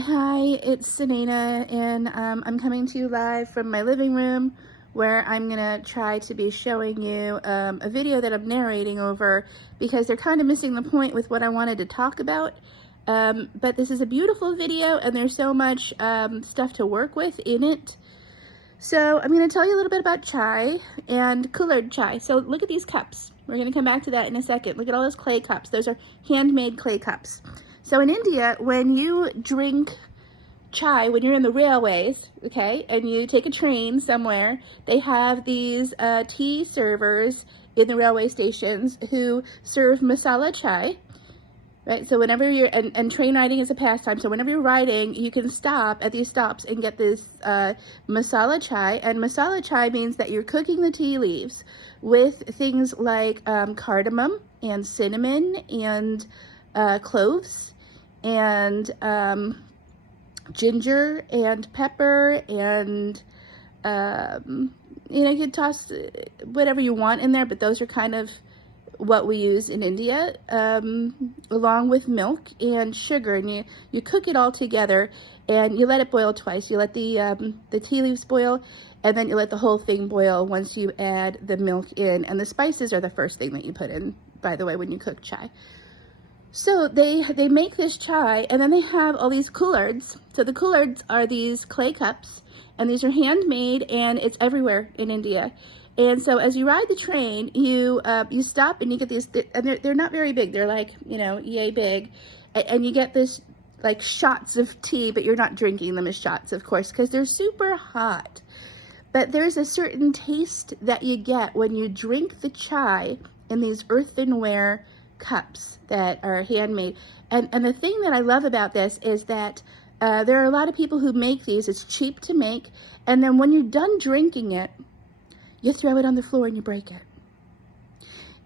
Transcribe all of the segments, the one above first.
Hi, it's Sanena, and I'm coming to you live from my living room where I'm gonna try to be showing you a video that I'm narrating over because they're kind of missing the point with what I wanted to talk about. But this is a beautiful video and there's so much stuff to work with in it. So I'm gonna tell you a little bit about chai and kulhard chai. So look at these cups. We're gonna come back to that in a second. Look at all those clay cups. Those are handmade clay cups. So in India, when you drink chai, when you're in the railways, okay, and you take a train somewhere, they have these tea servers in the railway stations who serve masala chai, right? So whenever you're, and train riding is a pastime, so whenever you're riding, you can stop at these stops and get this masala chai, and masala chai means that you're cooking the tea leaves with things like cardamom and cinnamon and cloves and ginger and pepper and you could toss whatever you want in there, but those are kind of what we use in India, along with milk and sugar, and you cook it all together and you let it boil twice. You let the tea leaves boil, and then you let the whole thing boil once you add the milk in, and the spices are the first thing that you put in, by the way, when you cook chai. So they make this chai, and then they have all these kulhards. So the kulhards are these clay cups, and these are handmade, and it's everywhere in India. And so as you ride the train, you stop and you get these, and they're not very big. They're like, yay big, and you get this like shots of tea, but you're not drinking them as shots, of course, because they're super hot. But there's a certain taste that you get when you drink the chai in these earthenware cups that are handmade. And the thing that I love about this is that there are a lot of people who make these. It's cheap to make, and then when you're done drinking it, you throw it on the floor and you break it.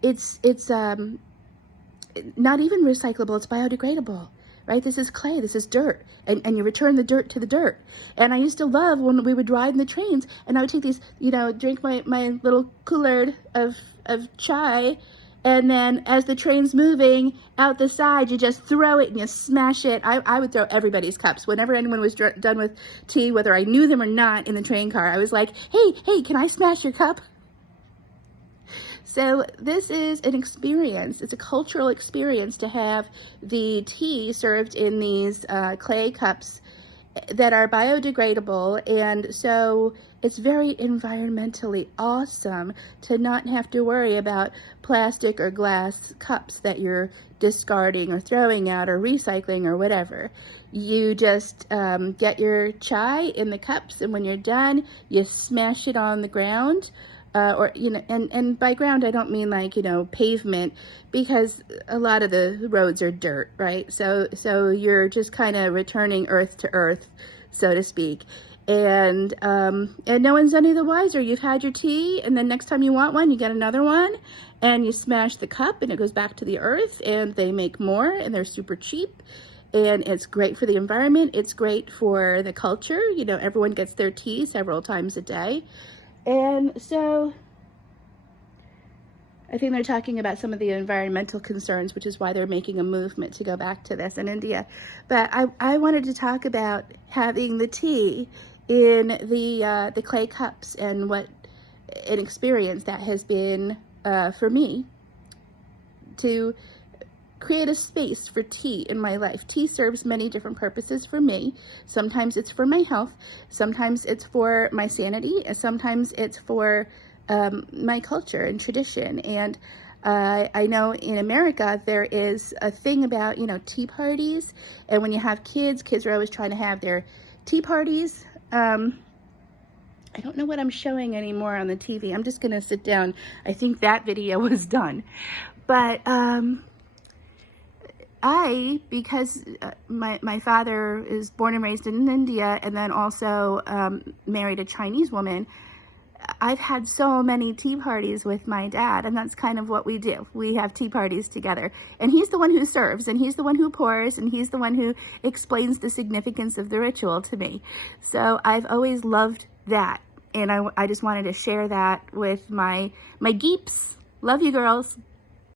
It's not even recyclable, it's biodegradable, right? This is clay, this is dirt, and you return the dirt to the dirt. And I used to love when we would ride in the trains, and I would take these, drink my little kulhard of chai, and then as the train's moving out the side, you just throw it and you smash it. I would throw everybody's cups. Whenever anyone was done with tea, whether I knew them or not in the train car, I was like, hey, can I smash your cup? So this is an experience. It's a cultural experience to have the tea served in these clay cups that are biodegradable, and so it's very environmentally awesome to not have to worry about plastic or glass cups that you're discarding or throwing out or recycling or whatever. You just get your chai in the cups, and when you're done, you smash it on the ground. And by ground I don't mean like pavement, because a lot of the roads are dirt, right? So you're just kind of returning earth to earth, so to speak, and no one's any the wiser. You've had your tea, and then next time you want one, you get another one, and you smash the cup, and it goes back to the earth, and they make more, and they're super cheap. And it's great for the environment. It's great for the culture. Everyone gets their tea several times a day. And so I think they're talking about some of the environmental concerns, which is why they're making a movement to go back to this in India. But I wanted to talk about having the tea in the clay cups and what an experience that has been for me to create a space for tea in my life. Tea serves many different purposes for me. Sometimes it's for my health, sometimes it's for my sanity, and sometimes it's for my culture and tradition. And I know in America there is a thing about tea parties, and when you have kids are always trying to have their tea parties. I don't know what I'm showing anymore on the TV. I'm just gonna sit down. I think that video was done, but because my father is born and raised in India, and then also married a Chinese woman, I've had so many tea parties with my dad, and that's kind of what we do. We have tea parties together, and he's the one who serves, and he's the one who pours, and he's the one who explains the significance of the ritual to me. So I've always loved that, and I just wanted to share that with my geeps. Love you, girls.